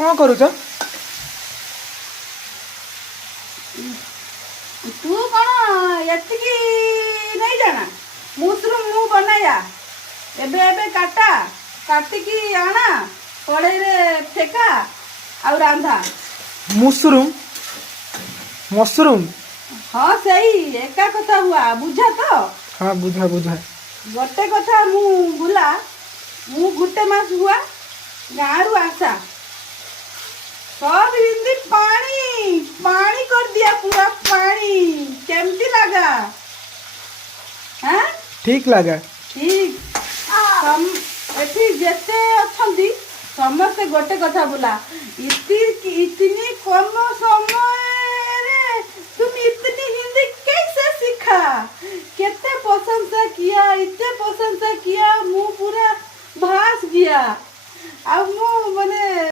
कौन करूछ? तू कौन एतिकी नहीं जाना मुसरूम मु बनाया एबे एबे काटा काटिकी आना कड़े रे फेका और रांधा मशरूम मशरूम। हाँ सही एका कथा हुआ बुझा तो हाँ बुझा बुझा। गोटे कथा मु बुला मु गुटे मास हुआ गाँव रु आसा सब हिंदी पानी पानी कर दिया पूरा पानी केमती लगा हाँ ठीक लगा। ठीक एठी जेते अछंती समस्ते गोटे कथा बोला इतनी कम समय रे तुम इतनी हिंदी कैसे सीखा केते प्रशंसा किया इतने प्रशंसा किया मु पूरा भास गया अब मु माने